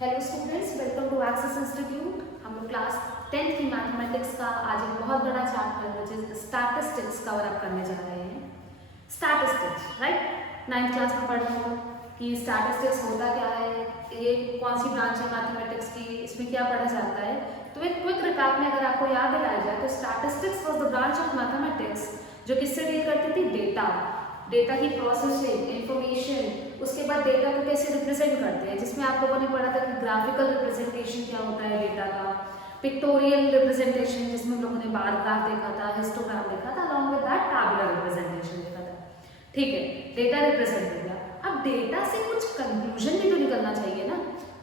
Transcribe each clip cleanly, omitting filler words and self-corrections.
Hello students, welcome to access institute. हम लोग class 10th की मैथमेटिक्स का आज एक बहुत बड़ा chapter which is statistics cover up करने जा रहे हैं। Statistics, right? 9th क्लास में पढ़ा हो कि स्टैटिस्टिक्स होता क्या है, ये कौन सी ब्रांच है मैथमेटिक्स की, इसमें क्या पढ़ा जाता है। तो एक क्विक रिकैप में अगर आपको याद दिलाया जाए तो statistics was the branch of mathematics जो किससे डील करती थी? डेटा की प्रोसेसिंग, इंफॉर्मेशन, उसके बाद डेटा को कैसे रिप्रेजेंट करते हैं, जिसमें आप लोगों ने पढ़ा था कि ग्राफिकल रिप्रेजेंटेशन क्या होता है डेटा का, पिक्टोरियल रिप्रेजेंटेशन जिसमें हम लोगों ने बार ग्राफ देखा था, हिस्टोग्राम देखा था, along with that tabular representation देखा था। ठीक है, डेटा रिप्रेजेंट हो गया। अब डेटा से कुछ कंक्लूजन भी तो निकलना चाहिए ना।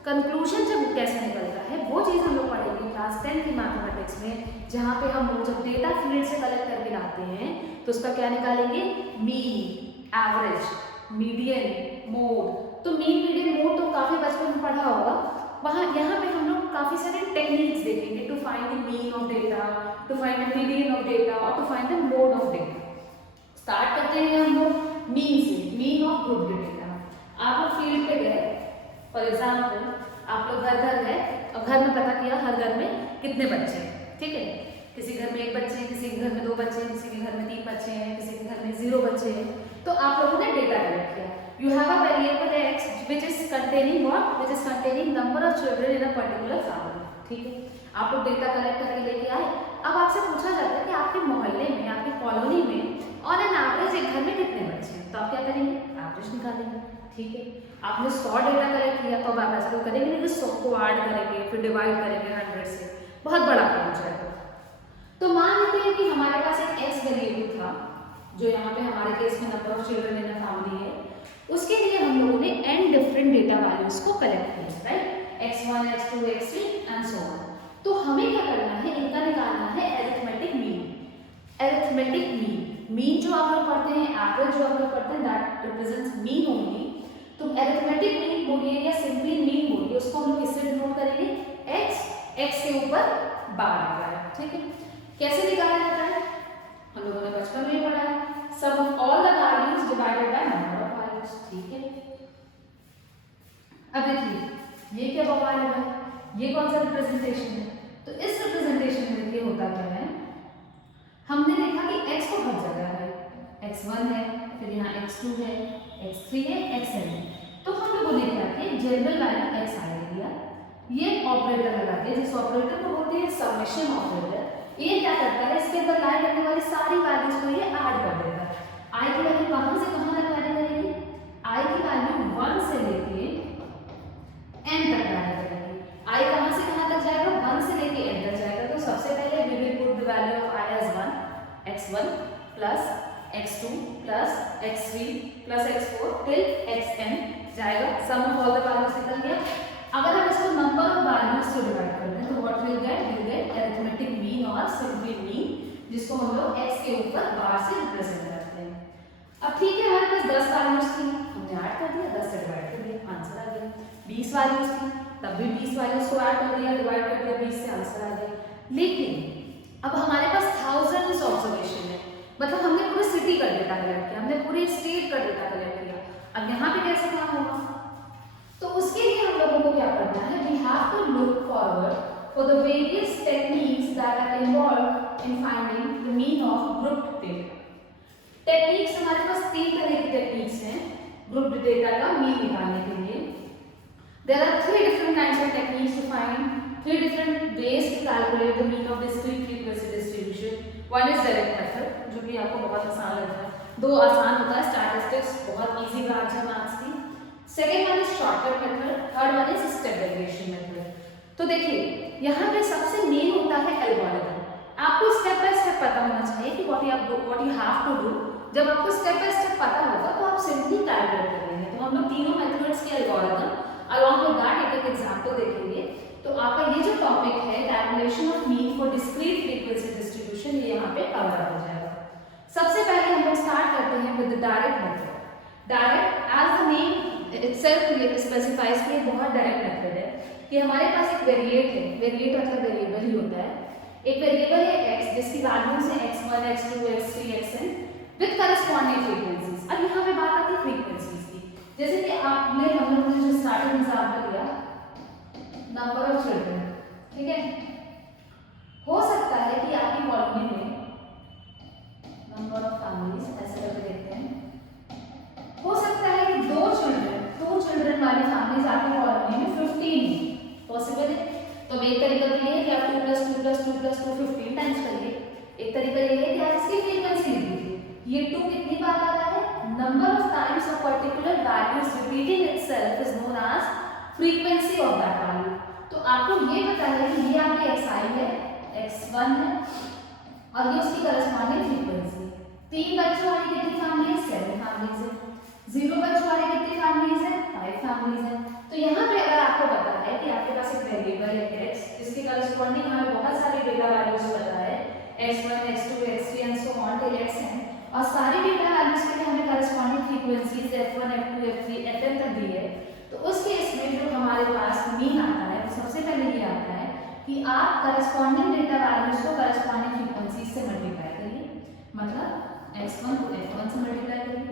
कंक्लूजन जब कैसे निकलता है वो चीज़ हम लोग पढ़ेंगे क्लास 10 की मैथमेटिक्स में, जहाँ पे हम लोग जब डेटा फील्ड से कलेक्ट करके लाते हैं तो उसका क्या निकालेंगे? Mean, average, median, mode. तो मीन, मीडियन, मोड तो काफी बचपन में पढ़ा होगा। वहाँ यहाँ पे हम लोग काफी सारे टेक्निक्स देखेंगे to find the mean of data, to find the median of data और to find the mode of data. Start करते हैं हम लोग मीन से, मीन ऑफ ग्रुप डेटा। आप लोग फील्ड पे गए, फॉर एग्जाम्पल आप लोग घर है और घर में पता किया हर घर में कितने बच्चे हैं, ठीक है? किसी घर में 1 बच्चे हैं, किसी के घर में 2 बच्चे हैं, किसी के घर में 3 बच्चे हैं, किसी के घर में 0 बच्चे हैं। तो आप लोगों ने डेटा कलेक्ट किया। You have a variable x which is containing what? Which is containing number of children in a particular family. ठीक है, आप लोग डेटा कलेक्ट करके लेके आए। अब आपसे पूछा जाता है कि आपके मोहल्ले में, आपकी कॉलोनी में और एन एवरेज एक घर में कितने बच्चे हैं, तो आप क्या करेंगे? एवरेज निकालेंगे। ठीक है, आपने 100 डेटा कलेक्ट किया तो अब आप ऐसा करेंगे नहीं कि 100 को ऐड करेंगे फिर डिवाइड करेंगे 100 से, बहुत बड़ा काम हो जाएगा। तो मान लेते हैं कि हमारे पास एक x वेरिएबल था जो यहाँ पे हमारे केस में number of children in a family है। उसके लिए हम लोगों ने n डिफरेंट डेटा वैल्यूज को कलेक्ट किया, right? x1, x2, x3 and so on. तो हमें क्या करना है? इनका निकालना है एरिथमेटिक मीन। एरिथमेटिक मीन जो आप लोग पढ़ते हैं, एवरेज जो आप लोग पढ़ते हैं, दैट रिप्रेजेंट्स मीन ओनली। तो एरिथमेटिक मीन बोलिए या सिंपली मीन बोलिए, उसको हम लोग किससे डिनोट करेंगे? x के ऊपर बार लगा है, ठीक है? कैसे निकाला जाता है? हम लोगों ने बचपन में पढ़ा है, sum of all the values divided by number of values, ठीक है? अब देखिए ये क्या बवाल है भाई, ये कौन सा रिप्रेजेंटेशन है? तो इस रिप्रेजेंटेशन में देखिए होता क्या है, हमने देखा कि x को हर जगह है, x1 है, फिर यहाँ x2 है, x3 है, xn है। तो हम लोगों ने क्या किया, जनरल वैल्यू x आ दिया, ये ऑपरेटर लगा दिया जिस ऑपरेटर को बोलते हैं समेशन ऑपरेटर। ये क्या करता है, इसके अंदर लाई करने वाली सारी वैल्यूज को ये ऐड कर देता है। i की वैल्यू कहां से कहां तक ऐड करेगी? i की वैल्यू 1 से लेके n तक ऐड करेगी। i कहां से कहां तक जाएगा? 1 से लेके n तक जाएगा। तो सबसे पहले we will put the value of i as 1, x1 plus x2 plus x3 plus x4 till xn जाएगा। Sum of all the values निकल गया। अगर हम इसको नंबर ऑफ वैल्यूज से डिवाइड करते हैं तो what will get arithmetic mean और सिंपली मीन, जिसको हम लोग x के ऊपर बार से रिप्रेजेंट करते हैं। अब ठीक है, हमारे पास 10 वैल्यूज थी, हमने ऐड कर दिया, 10 से डिवाइड कर दिया, आंसर आ गया। 20 वैल्यूज थी, तब भी 20 वैल्यूज को ऐड कर दिया, डिवाइड कर दिया, 20 से आंसर आ गया। लेकिन अब हमारे पास थाउजेंड्स ऑब्जर्वेशन है, मतलब हमने पूरे सिटी का डेटा कलेक्ट किया, हमने पूरे स्टेट का डेटा कलेक्ट किया। अब यहाँ पे कैसे काम होगा? तो उसके लिए हम लोगों को क्या करना है? We have to look forward for the various techniques that are involved in finding the mean of group data. Techniques हमारे पास 3 तरह की टेक्निक्स हैं ग्रुप डेटा का मीन निकालने के लिए। There are 3 different kinds of techniques to find 3 different ways to calculate the mean of discrete frequency distribution. One is direct method, जो कि आपको बहुत आसान लगता है, 2 आसान होता है, स्टैटिस्टिक्स बहुत इजी ब्रांच है मैथ्स की। Second one is shortcut method, third one is step variation method. तो देखिए यहाँ पे सबसे मेन होता है एल्गोरिथम। आपको स्टेप बाय स्टेप पता होना चाहिए कि what you have to do. जब आपको स्टेप बाय स्टेप पता होगा तो आप सिंपली कैलकुलेट करेंगे। तो हम लोग तीनों मेथड्स के एल्गोरिथम अलॉन्ग विद दैट एक एग्जांपल देखेंगे। तो आपका ये जो टॉपिक है calculation of mean for discrete frequency distribution, ये यहाँ पे कवर हो जाएगा। सबसे पहले हम लोग स्टार्ट करते हैं with direct method. Direct as the name itself specifies कि बहुत डायरेक्ट मेथड है कि हमारे पास एक वेरिएट है, वेरिएट मतलब वेरिएबल ही होता है। एक वेरिएबल है x जिसकी वैल्यूज है x1, x2, x3, xn with corresponding frequencies. अब यहाँ पे बात आती है फ्रीक्वेंसीज की, जैसे कि आपने हम लोगों ने जो स्टार्टिंग एग्जांपल दिया फ्रीक्वेंसी ऑफ दैट वैल्यू। तो आपको ये पता है कि ये आपकी xi है, x1 है और ये उसकी करस्पॉन्डिंग फ्रीक्वेंसी। 3 बच्चों वाली कितनी फैमिली है? 7 फैमिलीज है। 0 बच्चों वाली कितनी फैमिलीज है? 5 फैमिलीज है। तो यहाँ पे अगर आपको पता है कि आपके पास एक वेरिएबल है x, इसके करस्पॉन्डिंग हमें बहुत सारे डेटा वैल्यूज पता है x1 x2 x3 and so on till xn, और सारी डेटा वैल्यूज के लिए हमें corresponding frequencies f1 f2 f3 fn तक दी है। तो उस केस में जो हमारे पास मीन आता है वो सबसे पहले ये आता है कि आप करस्पॉन्डिंग डेटा वैल्यूज को करस्पॉन्डिंग फ्रीक्वेंसी से मल्टीप्लाई करिए, मतलब x1 को f1 से मल्टीप्लाई करिए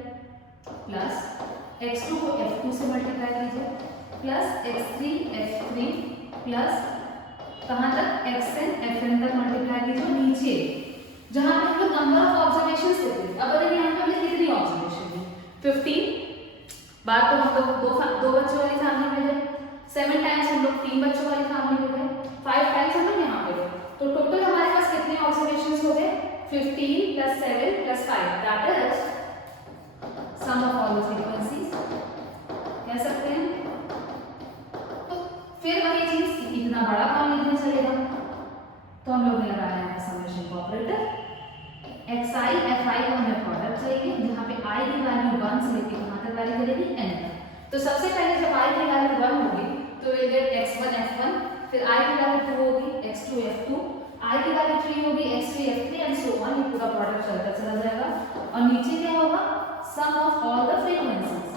प्लस x2 को f2 से मल्टीप्लाई कीजिए प्लस x3 f3 प्लस कहाँ तक xn fn तक मल्टीप्लाई कीजिए नीचे जहाँ पे हम लोग नंबर ऑफ ऑब्जर्वेशंस लेते हैं। अब अगर यहाँ पे हमने कितनी ऑब्जर्वेशन ली? 15 बार तो हम लोग दो बच्चों वाली फैमिली में गए, 7 टाइम्स हम लोग 3 बच्चों वाली फैमिली में गए, 5 टाइम्स हम लोग यहाँ पे गए। तो टोटल हमारे पास कितने ऑब्जर्वेशंस हो गए? 15 plus 7 plus 5, that is sum of all the frequencies कह सकते हैं। तो फिर वही चीज इतना बड़ा काम लिखने चलेगा, तो हम लोग ने लगाया है समेशन को ऑपरेटर xi fi को हमें प्रोडक्ट चाहिए जहाँ पे i की वैल्यू 1 से लेके कहाँ तक वैरी करेगी n तक। तो सबसे पहले जब i की वैल्यू 1 होगी तो विल गेट x1 f1, फिर i की वैल्यू 2 होगी x2 f2, i की वैल्यू 3 होगी x3 f3 and so on, ये पूरा प्रोडक्ट चलता चला जाएगा। और नीचे क्या होगा? Sum of all the frequencies,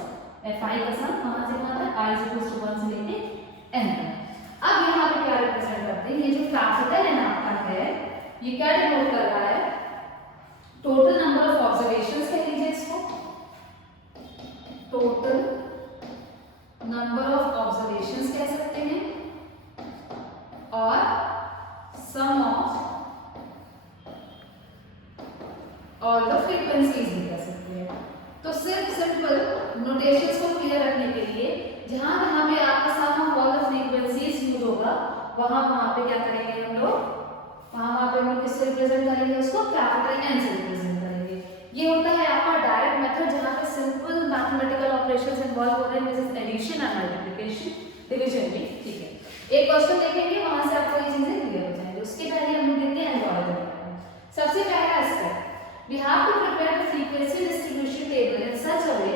fi का सम कहाँ से कहाँ तक? i 1 से लेके n तक। अब यहाँ पे क्या रिप्रेजेंट करते हैं? ये जो कैपिटल n आपका है ये क्या डिनोट कर रहा है? टोटल नंबर ऑफ ऑब्जर्वेशंस कह लीजिए इसको, टोटल नंबर ऑफ ऑब्जर्वेशंस कह सकते हैं, और सम ऑफ ऑल द फ्रीक्वेंसीज भी कह सकते हैं। तो सिर्फ सिंपल नोटेशंस को क्लियर रखने के लिए जहां जहां पे आपका sum of all the frequencies use होगा वहां पे क्या करेंगे हम लोग? वहां पे हम लोग किससे रिप्रेजेंट करेंगे? उसको कैपिटल N से रिप्रेजेंट करेंगे। ये होता है आपका डायरेक्ट मेथड जहां पे सिंपल मैथमेटिकल ऑपरेशंस इन्वॉल्व हो रहे हैं, जैसे एडिशन एंड मल्टीप्लिकेशन, डिवीजन भी। ठीक है, एक क्वेश्चन देखेंगे वहां से आपको ये चीजें क्लियर हो जाएंगी। उसके पहले हम लोग देखते हैं एल्गोरिथम। सबसे पहला step, we have to prepare the frequency distribution table in such a way.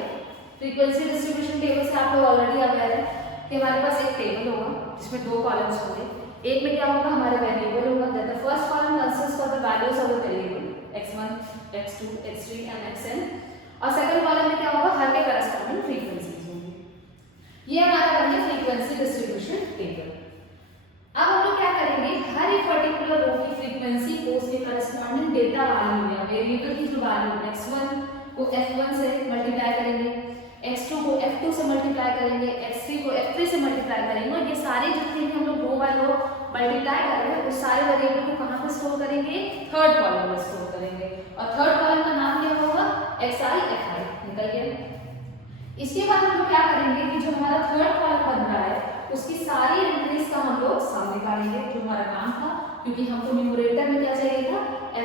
Frequency distribution table से आप लोग ऑलरेडी अवेयर है कि हमारे पास एक टेबल होगा जिसमें 2 कॉलम्स होंगे। एक में क्या होगा? हमारे वेरिएबल होगा, that the first column consist of the values of the variable x1 x2 x3 and xn, और सेकंड कॉलम में क्या होगा? हर के करस्पॉन्डिंग फ्रीक्वेंसीज होंगी। ये हमारा बन गया फ्रीक्वेंसी डिस्ट्रीब्यूशन टेबल। अब हम लोग क्या करेंगे? हर एक पर्टिकुलर रो की फ्रीक्वेंसी को उसके करस्पॉन्डिंग डेटा वैल्यू या वेरिएबल की जो वैल्यू x1 को f1 से मल्टीप्लाई करेंगे, x2 को f2 से मल्टीप्लाई करेंगे, x3 को f3 से मल्टीप्लाई करेंगे, और ये सारे जितने भी हम लोग रो बाय रो मल्टीप्लाई कर रहे हैं उस सारे वेरिएबल को कहाँ पे स्टोर करेंगे? थर्ड कॉलम में स्टोर करेंगे, और थर्ड कॉलम का नाम क्या होगा? xi fi। निकल गया। इसके बाद हम लोग क्या करेंगे कि जो हमारा थर्ड कॉलम बन रहा है उसकी सारी एंट्रीज का हम लोग सम निकालेंगे, जो हमारा काम था, क्योंकि हमको न्यूमरेटर में क्या चाहिए था?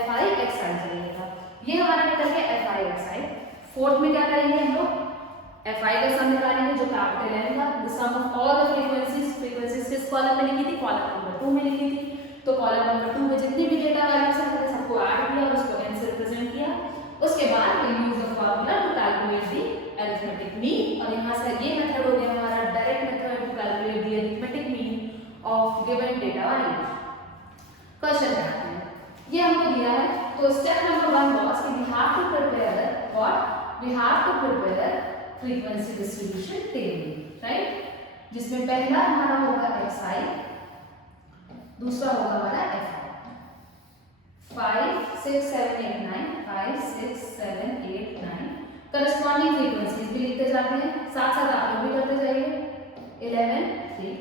fi xi चाहिए था। ये हमारा निकल गया fi xi। फोर्थ में क्या करेंगे हम लोग? fi का सम निकालेंगे जो कैपिटल N था, the sum of all the frequencies किस कॉलम में लिखी थी? कॉलम नंबर 2 में लिखी थी। तो कॉलम नंबर 2 में जितनी भी डेटा वैल्यूज हैं हमने सबको ऐड किया और उसको n से रिप्रेजेंट किया। उसके बाद we use the formula to calculate the arithmetic mean, और यहाँ से ये मेथड हो गया हमारा direct method to calculate the arithmetic mean of given data values. Question देखते हैं, ये हमको दिया है। तो स्टेप नंबर 1 वाज कि we have to prepare what? We have to prepare frequency distribution table, right? जिसमें पहला हमारा होगा xi, दूसरा होगा हमारा fi। 5 6 7 8 9 5 6 7 8 9 करस्पॉन्डिंग फ्रीक्वेंसीज भी लिखते जाते हैं, साथ साथ आप लोग भी करते जाइए। 11 3।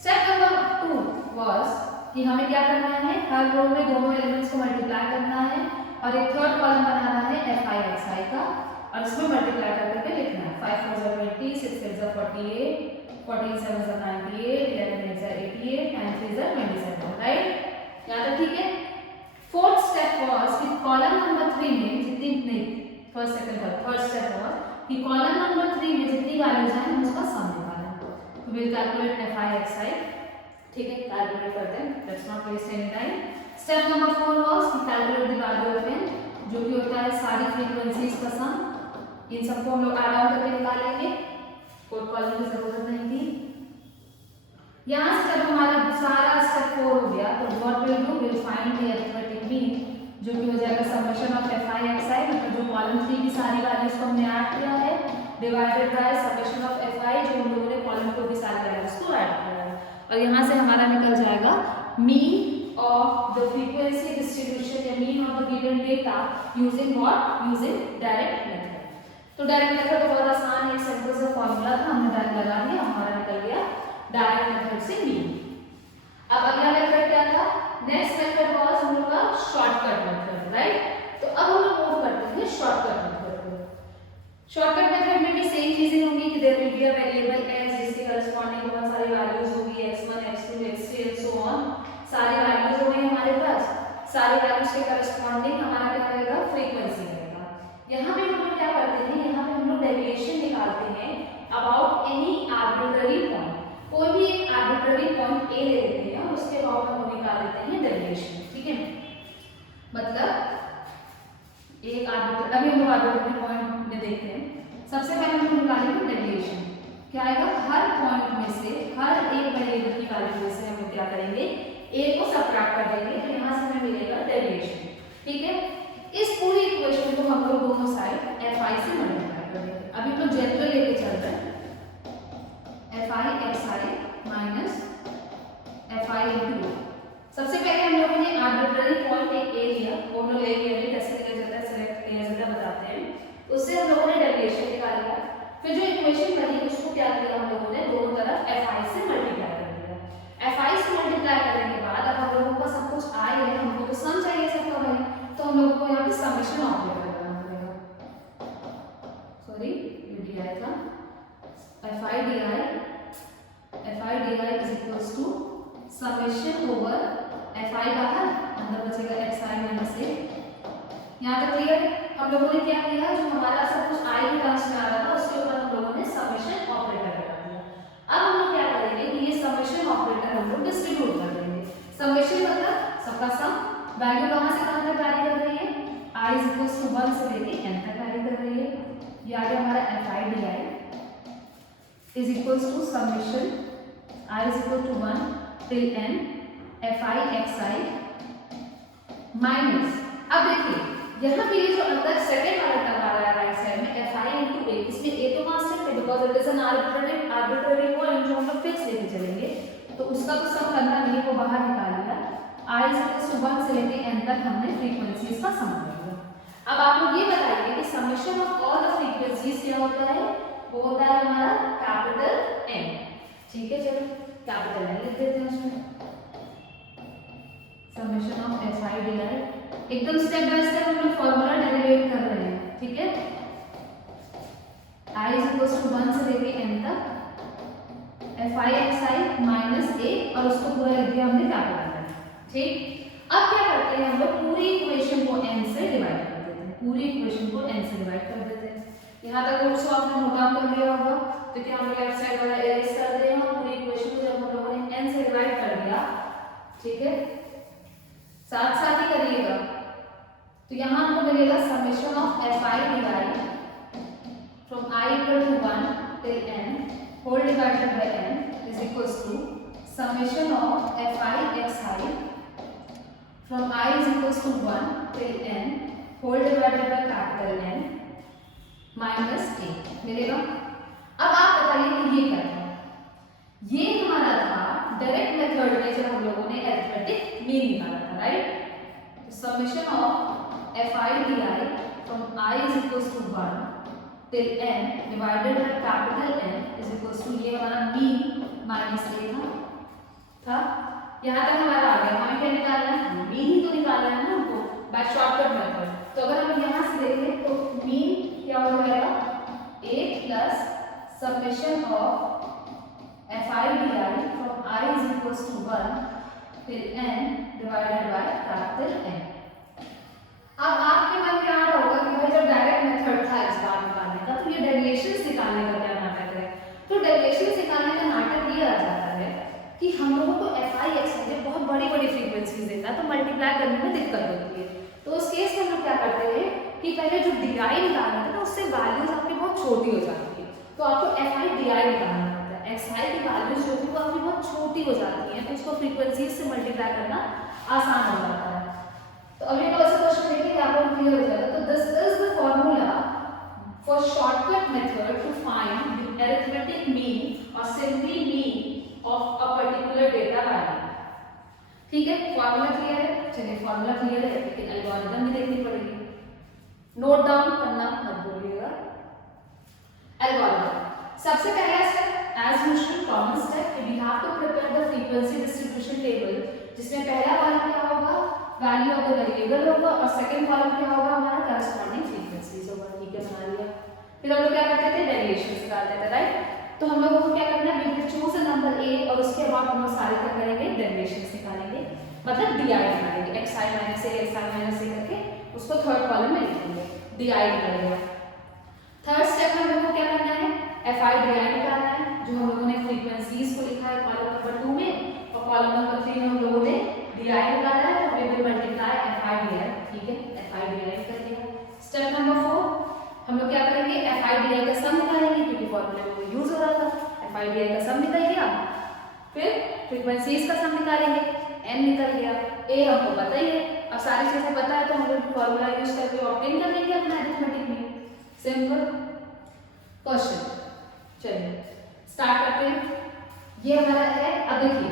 स्टेप नंबर 2 वाज कि हमें क्या करना है? हर रो में दोनों एलिमेंट्स को मल्टीप्लाई करना है और एक थर्ड कॉलम बनाना है fi xi का, और इसमें मल्टीप्लाई करके लिखना है। 5 4 20 6 6 48 14 7 98 11 8 88 9 3 27, राइट? यहाँ तक ठीक है। फोर्थ स्टेप वाज कि कॉलम नंबर 3 में जितनी नहीं first second third step was कि कॉलम नंबर 3 में जितनी वैल्यूज हैं हम उसका सम निकालें। तो तो विल कैलकुलेट fi xi, ठीक है, कैलकुलेट करते हैं, let's not waste any time. Step number 4 was कि calculate the value of n, जो कि होता है सारी फ्रीक्वेंसीज का सम। इन सबको हम लोग ऐड ऑन करके निकालेंगे, कोड कॉलम की जरूरत नहीं थी। यहाँ से जब हमारा सारा स्टेप 4 हो गया तो what will do, will find the arithmetic mean, जो कि हो जाएगा समेशन ऑफ fi xi, मतलब जो कॉलम 3 की सारी वैल्यूज को हमने ऐड किया है divided by summation of fi, जो हम लोगों ने कॉलम को भी सारी वैल्यूज को ऐड किया है। और यहाँ से हमारा निकल जाएगा mean of the frequency distribution या mean of the given data using what, using direct method. तो डायरेक्ट मेथड बहुत आसान है, एक सिंपल सा फॉर्मूला था, हमने डायरेक्ट लगा दिया, हमारा निकल गया डायरेक्ट मेथड से मीन। अब अगला मेथड क्या था, नेक्स्ट मेथड वाज हम लोग का शॉर्टकट मेथड, राइट। तो अब हम लोग मूव करते हैं शॉर्टकट मेथड को। शॉर्टकट मेथड में भी सेम चीजें होंगी कि there will be a variable x जिसके करस्पॉन्डिंग बहुत सारी वैल्यूज होगी, x1 x2 x3 and so on, सारी वैल्यूज होंगी हमारे पास। सारी वैल्यूज के करस्पॉन्डिंग हमारा क्या रहेगा, फ्रीक्वेंसी रहेगा। यहाँ पे हम लोग क्या करते हैं, यहाँ पे हम लोग डेविएशन निकालते हैं अबाउट एनी आर्बिट्ररी पॉइंट। कोई भी एक आर्बिट्ररी पॉइंट ए ले लेते हैं और उसके बाद हम निकाल लेते हैं डेविएशन, ठीक है। मतलब एक आर्बिट्ररी, अभी हम लोग आर्बिट्ररी पॉइंट में देखते हैं। सबसे पहले हम लोग निकालेंगे डेविएशन। क्या आएगा, हर पॉइंट में से हर एक वेरिएबल की वैल्यू में से हम लोग क्या करेंगे, ए को सबट्रैक्ट कर देंगे, तो यहाँ से हमें मिलेगा डेविएशन, ठीक है। इस पूरी इक्वेशन को हम लोग दोनों साइड fi से मल्टीप्लाई कर देंगे। अभी हम लोग जनरल लेके चल रहे हैं, fi xi minus fi into। सबसे पहले हम लोगों ने आर्बिट्ररी पॉइंट एक ए लिया, वो हम लोग ए लिया, कैसे लिया जाता है, सिलेक्ट किया जाता है, बताते हैं। उससे हम लोगों ने डेविएशन निकाल लिया, फिर जो इक्वेशन बनी उसको क्या किया हम लोगों ने, दोनों तरफ fi से मल्टीप्लाई कर दिया। fi से मल्टीप्लाई करने के बाद अब हम लोगों का सब कुछ आ गया, हमको तो सम चाहिए सबका भाई, तो हम लोगों को यहाँ पे समेशन ऑपरेटर लगाना पड़ेगा। सॉरी ये di था, fi di is equals to summation over fi बाहर, अंदर बचेगा xi minus a। यहाँ तक क्लियर। हम लोगों ने क्या किया, जो हमारा सब कुछ i के टर्म्स में आ रहा था उसके ऊपर हम लोगों ने समेशन ऑपरेटर लगा दिया। अब हम लोग क्या करेंगे कि ये समेशन ऑपरेटर हम लोग डिस्ट्रीब्यूट कर देंगे। समेशन मतलब सबका सम, वैल्यू कहाँ से कहाँ तक वैरी कर रही है, i is equals to 1 से लेके n तक वैरी कर रही है। ये आ गया हमारा fi di is equals to summation i is equal to 1 till n fi xi minus. अब देखिए यहाँ पे ये जो अंदर सेकंड वाला टर्म आ रहा है राइट साइड में fi into a, इसमें a तो कांस्टेंट है because it is an arbitrary point जो हम लोग फिक्स लेके चलेंगे, तो उसका तो सम करना नहीं है, वो बाहर निकाल लिया। i is equal to 1 से लेके n तक हमने फ्रीक्वेंसीज का सम कर लिया। अब आप लोग ये बताइए कि summation of all the frequencies क्या होता है, वो होता है हमारा कैपिटल N, ठीक है। चलो कैपिटल N लिख देते हैं उसमें, समेशन ऑफ fi di। एकदम स्टेप बाय स्टेप हम लोग फॉर्मूला डेरिवेट कर रहे हैं, ठीक है। i is equals to 1 से लेके n तक fi xi माइनस a, और उसको पूरा लिख दिया हमने कैपिटल में, ठीक। अब क्या करते हैं हम लोग, पूरी इक्वेशन को n से डिवाइड कर देते हैं, पूरी इक्वेशन को n से डिवाइड कर देते हैं। यहाँ तक नोट्स आपने नोट डाउन कर लिया होगा, तो क्या हम लोग लेफ्ट साइड वाला एरेज कर दें, और पूरी इक्वेशन को जब हम लोगों ने n से डिवाइड कर दिया, ठीक है, साथ साथ ही करिएगा, तो यहाँ हमको मिलेगा summation of fi di from I equal to 1 till n whole divided by n is equals to summation of fi xi from I is equals to 1 till n whole divided by capital N minus a मिलेगा। अब आप बताइए कि ये क्या था, ये हमारा था डायरेक्ट मेथड में जब हम लोगों ने अरिथमेटिक मीन निकाला था, right. Summation of fi di from I is equals to 1 till n divided by capital N is equals to ये हमारा मीन माइनस a था। यहाँ तक हमारा आ गया, हमें क्या निकालना है, मीन ही तो निकालना है ना हमको बाय शॉर्टकट मेथड। तो अगर हम यहाँ से देखें तो मीन क्या हो जाएगा, a plus summation of fi di from I is equals to 1 till n divided by capital N। अब आपके मन में आ रहा होगा कि भाई जब डायरेक्ट मेथड था इस बार निकालने का, तो ये डेविएशंस निकालने का क्या नाटक है। तो डेविएशंस निकालने का नाटक हम लोगों को एफ आई एक्स आई बहुत बड़ी बड़ी फ्रीक्वेंसीज देता है, तो मल्टीप्लाई करने में दिक्कत होती है। तो उस केस में हम लोग क्या करते हैं कि पहले जो डी आई निकालना था ना, उससे वैल्यूज आपकी बहुत छोटी हो जाती है, तो आपको एफ आई डी आई निकालना होता है। एक्स आई की वैल्यूज जो थी वो आपकी बहुत छोटी हो जाती है, तो उसको फ्रीक्वेंसीज से मल्टीप्लाई करना आसान हो जाता है। तो अभी तो ऐसा क्वेश्चन देखिए यहाँ पर क्लियर हो जाएगा। तो this is the formula for shortcut method to find the arithmetic mean और simply mean of a particular data value. ठीक है, फॉर्मूला क्लियर है? चलिए फॉर्मूला क्लियर है, लेकिन एल्गोरिथम भी देखनी पड़ेगी। नोट डाउन करना मत भूलिएगा। एल्गोरिथम, सबसे पहला step as usual common step, we have to prepare the frequency distribution table, जिसमें पहला कॉलम क्या होगा, वैल्यू ऑफ द वेरिएबल होगा, और सेकंड कॉलम क्या होगा, हमारा करस्पॉन्डिंग फ्रीक्वेंसीज होगा। ठीक है, बना लिया। फिर हम लोग क्या करते थे, डेरिवेशंस निकालते थे, राइट? तो हम लोगों को क्या करना है, we will choose a number A, और उसके बाद हम लोग सारे क्या करेंगे, डेरिवेशंस निकालेंगे, मतलब डी आई निकालेंगे, एक्स आई माइनस ए, एक्स आई माइनस ए करके उसको थर्ड कॉलम में लिखेंगे, डी आई निकालेंगे। थर्ड स्टेप में हम लोगों को क्या करना है, एफ आई डी आई निकालना है, जो हम लोगों ने फ्रीक्वेंसीज को लिखा है कॉलम नंबर 2 में, और कॉलम नंबर 3 में हम लोगों ने डी आई निकाला है, तो we will multiply F I D I. ठीक है, एफ आई डी आई कर दिया। स्टेप नंबर 4 हम लोग क्या करेंगे, एफ आई डी आई का सम निकालेंगे, क्योंकि फॉर्मूले में यूज हो रहा था। एफ आई डी आई का सम निकल गया, फिर फ्रीक्वेंसीज का सम निकालेंगे, एन निकल गया, ए हमको पता ही है। अब सारी चीजें पता है तो हम लोग फॉर्मूला यूज करके ऑब्टेन कर लेंगे अपना अरिथमेटिक मीन। Simple question. चलिए स्टार्ट करते हैं। ये हमारा है, अब देखिए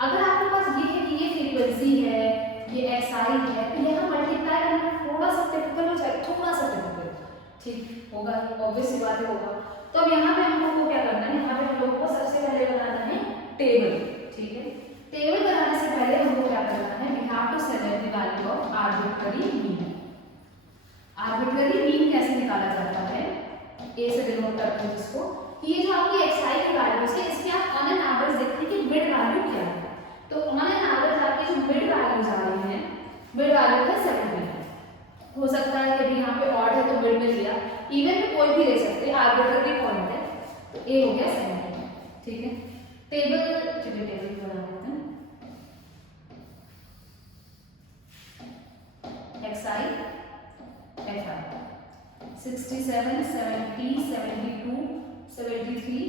अगर आपके पास ये है कि ये फ्रीक्वेंसी है, ये एक्स आई है, तो यहाँ मल्टीप्लाई करना थोड़ा सा टिपिकल हो जाए, थोड़ा सा टिपिकल ठीक होगा, ऑब्वियस बात होगा। तो अब यहाँ पे हम लोग को क्या करना है, यहाँ पे हम लोग को सबसे पहले बनाना है टेबल। ठीक है, टेबल बनाने से पहले हमको क्या करना है, we have to select the value of arbitrary mean. Arbitrary mean कैसे निकाला जाता है, ए से डिनोट करते हैं जिसको, कि ये जो आपकी एक्स आई की वैल्यूज है, इसकी आप ऑन एन एवरेज देखते हैं कि मिड वैल्यू क्या है। तो ऑन एन एवरेज आपकी जो मिड वैल्यूज आ रही हैं, मिड वैल्यू है 70। हो सकता है कि अभी यहाँ पे ऑड है तो मिड में लिया, इवन में कोई भी ले सकते हैं, आर्बिट्ररी पॉइंट है, तो ए हो गया 70। ठीक है, टेबल, चलिए टेबल बना देते हैं। एक्स आई एफ आई 67, 70, 72, 73,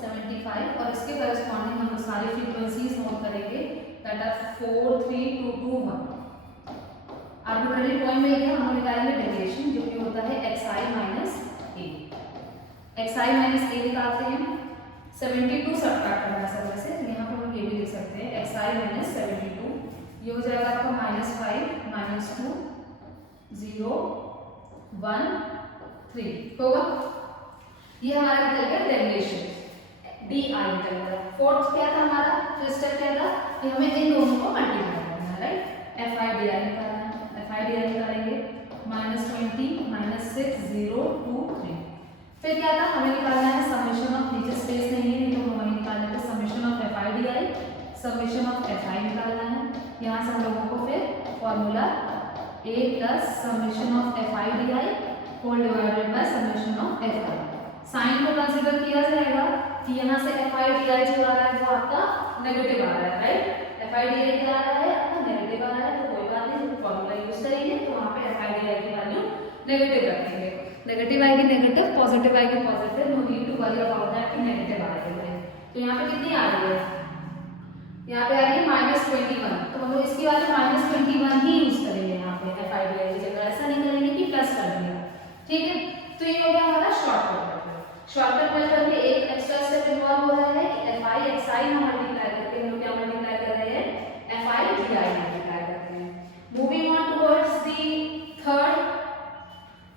75, और इसके करस्पॉन्डिंग हम सारी फ्रीक्वेंसीज नोट करेंगे, दैट आर 4, 3, 2, 2, 1। आर्बिट्ररी पॉइंट में क्या हम निकालेंगे, डेविएशन, जो कि होता है एक्स आई माइनस ए। एक्स आई माइनस ए निकालते हैं, 72 सब्ट्रैक्ट करना सब से, यहाँ पर हम ये भी लिख सकते हैं, एक्स आई माइनस 72, ये हो जाएगा आपका -5, -2, 0, 1, 3 होगा। ये हमारा निकल गया डेविएशन, डी आई निकल गया। फोर्थ क्या था हमारा, जो स्टेप क्या था कि हमें इन दोनों को मल्टीप्लाई करना है, राइट? एफ आई डी आई निकालना है, एफ आई डी आई निकालेंगे, -20, -6, 0, 2, 3। फिर क्या था, हमें निकालना है समेशन ऑफ, नीचे स्पेस नहीं है, नहीं तो हम वही निकाल लेते, summation of F I D I, summation of F I निकालना है। यहाँ से हम लोगों को फिर formula A plus summation of F I D I whole divided by summation of F I. Sign को कंसीडर किया जाएगा कि यहाँ से एफ आई डी आई जो आ रहा है वो आपका नेगेटिव आ रहा है, राइट? एफ आई डी आई क्या आ रहा है, आपका नेगेटिव आ रहा है, तो कोई बात नहीं, जब फॉर्मूला यूज करेंगे तो वहाँ पे एफ आई डी आई की वैल्यू नेगेटिव रखेंगे। नेगेटिव आएगी नेगेटिव, पॉजिटिव आएगी positive, no need to worry about that कि नेगेटिव आ रही है। तो यहाँ पे कितनी आ रही है, यहाँ पे आ रही है -21, तो हम लोग इसकी वैल्यू -21 ही यूज करेंगे यहाँ पे एफ आई डी आई की जगह, ऐसा नहीं करेंगे कि प्लस कर दिया। ठीक है, तो ये हो गया हमारा शॉर्टकट मेथड। शॉर्टकट मेथड में एक एक्स्ट्रा स्टेप इन्वॉल्व हो रहा है कि एफ आई एक्स आई में मल्टीप्लाई करके हम लोग क्या मल्टीप्लाई कर रहे हैं, F I D I multiply करते हैं। Moving on towards the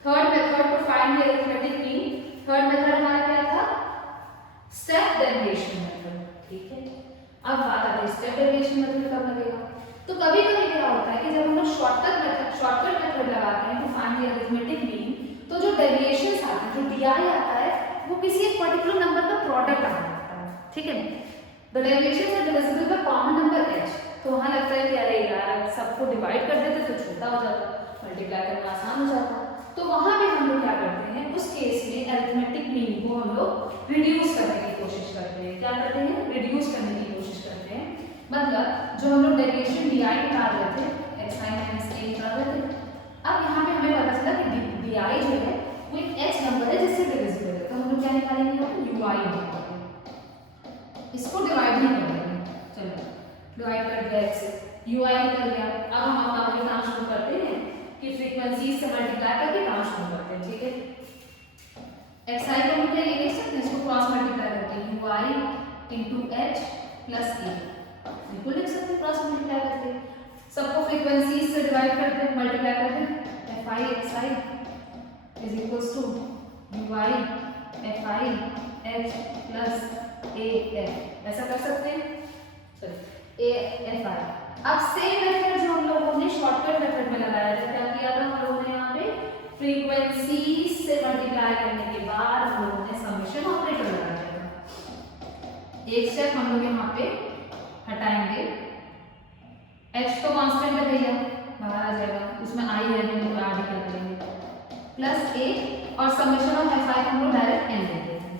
third method to find the arithmetic mean. Third method हमारा क्या था, स्टेप डेरिवेशन मेथड। ठीक है, अब बात आती है स्टेप डेरिवेशन मेथड कब लगेगा। तो कभी कभी क्या होता है कि जब हम लोग शॉर्टकट मेथड लगाते हैं to find the arithmetic mean, तो जो डेविएशंस आते हैं, जो डीआई आता है, वो किसी एक पर्टिकुलर नंबर का प्रोडक्ट आ जाता है। ठीक है, the deviations are divisible by common number h। तो वहां लगता है कि अरे यार सबको डिवाइड कर देते तो छोटा हो जाता, मल्टीप्लाई करना आसान हो जाता। तो वहां भी हम लोग क्या करते हैं, उस केस में अरिथमेटिक मीन को हम लोग रिड्यूस करने की कोशिश करते हैं। क्या करते हैं, रिड्यूस करने मतलब जो हम लोग डेरिवेशन डी आई निकाल रहे थे, एक्स आई माइनस ए निकाल रहे थे, अब यहाँ पे हमें पता चला कि डी आई जो है वो एक एच नंबर है जिससे डिविजिबल है, तो हम लोग क्या निकालेंगे यहाँ पे यू आई निकालेंगे, इसको डिवाइड नहीं करेंगे। चलो डिवाइड कर दिया एक्स से, यू आई निकल गया। अब हम अपना काम शुरू करते हैं कि फ्रीक्वेंसी से मल्टीप्लाई करके काम शुरू करते हैं, ठीक है। एक्स आई को हम क्या लिख सकते हैं, इसको क्रॉस मल्टीप्लाई करके u i into h plus a, बिल्कुल लिख सकते हैं क्रॉस मल्टीप्लाई करके, सबको फ्रीक्वेंसी से डिवाइड करते हैं, मल्टीप्लाई करते हैं, F I X I is equals to U I F I H plus A F, ऐसा कर सकते हैं। चलिए ए एफ आई। अब सेम मेथड जो हम लोगों ने शॉर्टकट मेथड में लगाया था, क्या किया था हम लोगों ने यहाँ पे फ्रीक्वेंसी से मल्टीप्लाई करने के बाद हम लोगों ने समेशन ऑपरेटर लगाया था। एक स्टेप हम लोग यहाँ पे हटाएंगे, h तो कांस्टेंट है भैया, बाहर आ जाएगा, उसमें i है हम लोग ऐड कर देंगे, प्लस a और समेशन ऑफ fi हम लोग डायरेक्ट n दे देंगे।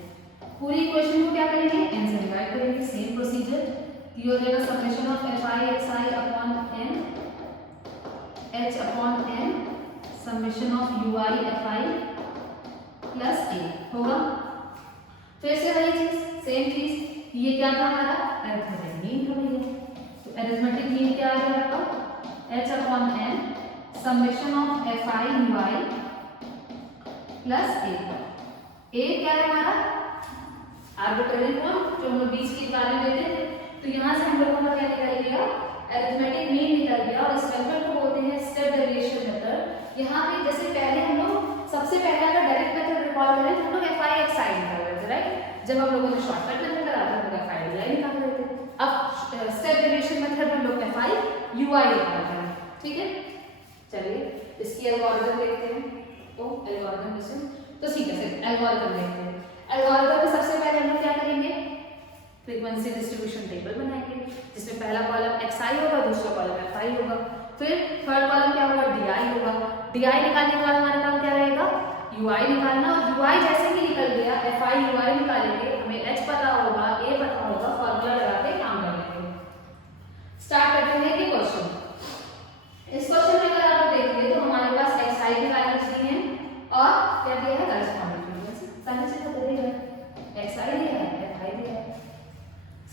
पूरी इक्वेशन को क्या करेंगे, n से डिवाइड करेंगे, सेम प्रोसीजर। ये हो जाएगा summation of fi xi upon n h upon n summation of ui fi plus a होगा। फिर से वही चीज, सेम चीज, ये क्या था हमारा अरिथमेटिक मीन था भैया, तो अरिथमेटिक मीन क्या आ गया आपका h upon n summation of fi ui plus a क्या है हमारा आर्बिट्रेरी फॉर्म जो हम लोग बीच की वैल्यू लेते थे, तो यहाँ से हम लोगों का क्या निकल गया, अरिथमेटिक मीन निकल गया। और इस मेथड को बोलते हैं स्टेप डेरिवेशन मेथड। यहाँ पे जैसे पहले हम लोग सबसे पहले अगर डायरेक्ट मेथड रिकॉल करें तो हम लोग fi xi निकाल रहे थे, राइट। जब हम लोगों ने शॉर्टकट मेथड लगा था तो fi di निकाल रहे थे। अब स्टेप डेरिवेशन मेथड में हम लोग fi ui निकाल रहे हैं, ठीक है। चलिए इसकी एल्गोरिथम देखते हैं, तो एल्गोरिथम जैसे तो ठीक है, एल्गोरिथम देखते हैं। एल्गोरिथम में सबसे पहले हम लोग क्या करेंगे, फ्रीक्वेंसी डिस्ट्रीब्यूशन टेबल बनाएंगे, जिसमें पहला कॉलम xi होगा, दूसरा कॉलम fi होगा, फिर थर्ड कॉलम क्या होगा di होगा। di निकालने के बाद हमारा काम क्या रहेगा, ui निकालना, और ui जैसे ही निकल गया fi ui निकालेंगे, हमें h पता होगा a पता होगा, फॉर्मूला लगा के काम कर लेंगे। स्टार्ट करते हैं कि क्वेश्चन। इस क्वेश्चन में अगर आप देखिए तो हमारे पास xi की वैल्यूज दी हैं और क्या दिया है करस्पॉन्डिंग पहले से बता दिया है, xi दिया है, fi दिया है।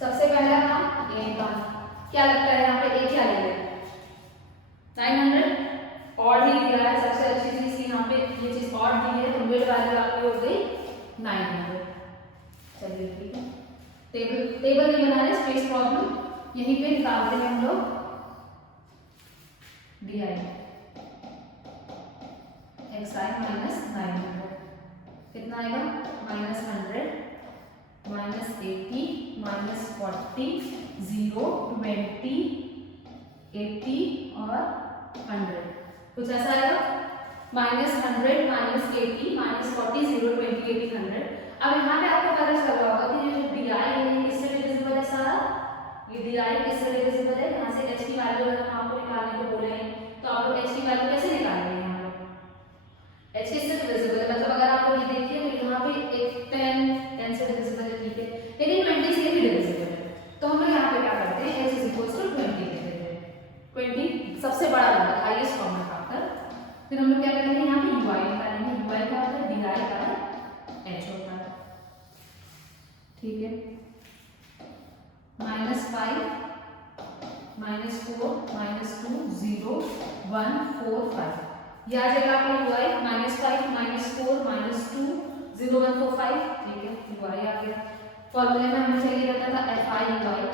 सबसे पहला काम a का, क्या लगता है यहाँ पे a क्या ले लें, 900 ऑड ही दिया है, सबसे अच्छी चीज की यहाँ पे ये चीज ऑड दी है, तो मिड वैल्यू आपकी हो गई 900। चलिए ठीक है, टेबल नहीं बना रहे, स्पेस प्रॉब्लम, यहीं पे निकालते हैं हम लोग di xi माइनस 900 कितना आएगा, -100 -80 -40 0 20 80 और 100, कुछ ऐसा आएगा, -100 -80 -40 0 20 80 100। अब यहाँ पे आपको पता चल रहा होगा कि ये जो di है किससे डिविजिबल है सारा, ये di किससे डिविजिबल है, यहाँ से h की वैल्यू अगर हम आपको निकालने को बोले हैं तो आप लोग h की वैल्यू कैसे निकालेंगे, यहाँ पे h किससे डिविजिबल है, मतलब अगर आपको ये देखिए तो यहाँ पे एक 10 से डिविजिबल है, ठीक है, लेकिन 20 से भी डिविजिबल है, तो हम लोग यहाँ पे क्या करते हैं h इज इक्वल्स टू 20 लिख देते हैं, 20 सबसे बड़ा नंबर, हाईएस्ट कॉमन फैक्टर। फिर हम लोग क्या करेंगे, यहाँ पे ui निकालेंगे, ui क्या होता है, di का h होता है, ठीक है, -5 -4 -2 0 1 4 5, ये आ जाएगा आपका ui -5 -4 -2 0 1 4 5, ठीक है, ui आ गया। फॉर्मूले में हमें चाहिए रहता था fi ui,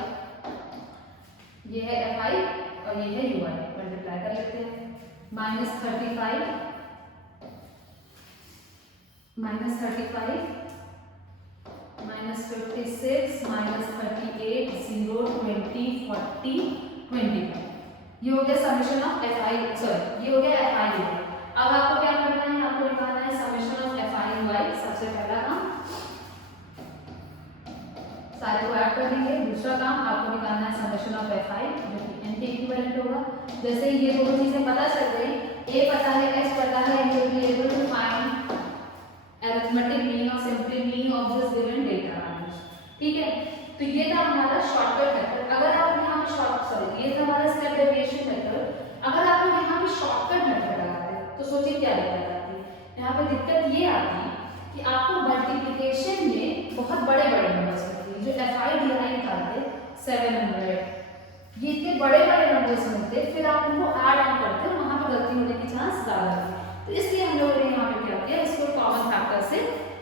ये है fi और ये है ui, मल्टीप्लाई कर लेते हैं, -35 -56 -38 0 20 40 25, ये हो गया समेशन ऑफ fi, सॉरी ये हो गया fi ui। अब आपको क्या करना है, आपको निकालना है समेशन ऑफ fi ui। सबसे पहला काम सारे को ऐड कर देंगे, दूसरा काम आपको निकालना है समेशन ऑफ fi जो कि n के इक्विवेलेंट होगा। जैसे ही ये दोनों चीजें पता चल गई, a पता है, h पता है, you will be able to find arithmetic mean or simply mean of this given data values, ठीक है। तो ये था हमारा शॉर्टकट मेथड। अगर आप यहाँ दिक्कत ये आती कि आपको मल्टीप्लिकेशन में बहुत बड़े बड़े नंबर्स मिलते हैं। जो FI DI निकालते 700, ये इतने बड़े बड़े नंबर्स मिलते, फिर आप उनको ऐड ऑन करते हो, वहाँ पे गलती होने की चांस ज़्यादा है। तो इसलिए हम लोगों ने यहाँ पे क्या किया, इसको कॉमन फैक्टर से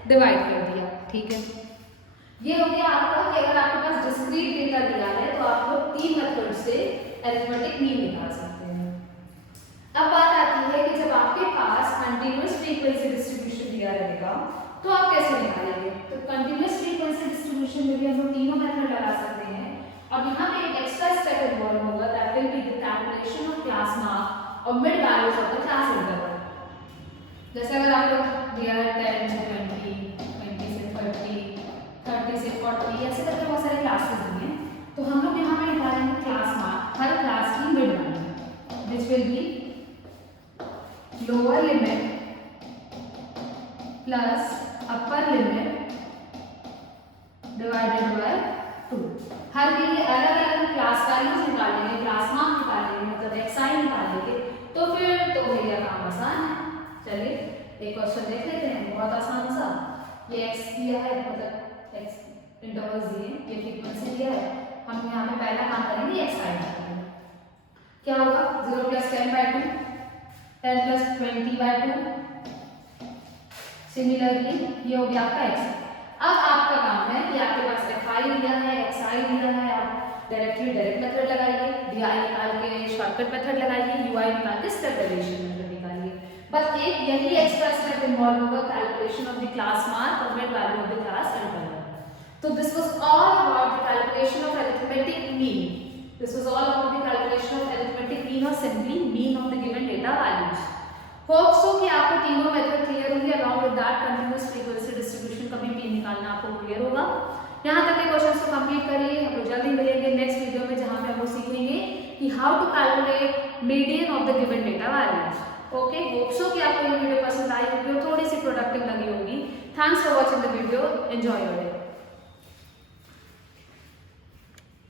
डिवाइड कर दिया। ठीक है, ये हो गया आपका कि अगर आपके पास डिस्क्रीट डेटा दिया है तो आप लोग 3 मेथड से अरिथमेटिक मीन निकाल सकते हैं। अब बात आती है कि जब आपके पास कंटीन्यूअस फ्रीक्वेंसी डिस्ट्रीब्यूशन दिया रहेगा तो आप कैसे निकालेंगे। तो कंटीन्यूअस फ्रीक्वेंसी डिस्ट्रीब्यूशन में भी हम लोग तीनों मेथड लगा सकते हैं। अब यहाँ पे एक एक्स्ट्रा स्टेप इन्वॉल्व होगा, that will be the calculation of class mark और mid values of the class interval. जैसे अगर आप लोग दिया है 10 से 20, 20 से 30, 30 से 40, ऐसे करके बहुत सारे क्लासेस दिए, तो हम लोग यहाँ पे निकालेंगे क्लास मार्क हर क्लास की mid value, which will be lower limit plus upper limit divided by 2। हर के लिए अलग अलग क्लास वैल्यूज निकालेंगे, क्लास मार्क निकालेंगे, मतलब xi निकालेंगे, तो फिर तो भैया काम आसान है। चलिए एक क्वेश्चन देख लेते हैं, बहुत आसान सा। ये x दिया है, मतलब x इंटरवल्स दिए, ये फ्रीक्वेंसी दिया है, हम यहाँ पे पहला काम करेंगे xi निकालेंगे। क्या होगा 0 + 10/2, 10 + 20/2। सिमिलरली ये हो गया आपका x। अब आपका काम है कि आपके पास FI दिया है, XI दिया है, आप डायरेक्टली डायरेक्ट मेथड लगाइए, DI निकाल के शॉर्टकट मेथड लगाइए, UI निकाल के स्टेप डेरिवेशन मेथड निकालिए। बस एक यही एक्स्ट्रा स्टेप इन्वॉल्व होगा, calculation of the class mark और mid value of the class interval. तो this was all about the calculation of arithmetic mean. This was all about the calculation of arithmetic mean और simply mean of the given data values. Hope so कि आपको तीनों method clear होंगे। Along with that continuous frequency distribution का भी mean निकालना आपको clear होगा। यहाँ तक के क्वेश्चंस को कंप्लीट करिए। हम लोग जल्दी मिलेंगे नेक्स्ट वीडियो में, जहाँ पे हम लोग सीखेंगे कि how to calculate median of the given data values. Okay, hope so कि आपको ये वीडियो पसंद आई होगी और थोड़ी सी प्रोडक्टिव लगी होगी। Thanks for watching the video, enjoy your day.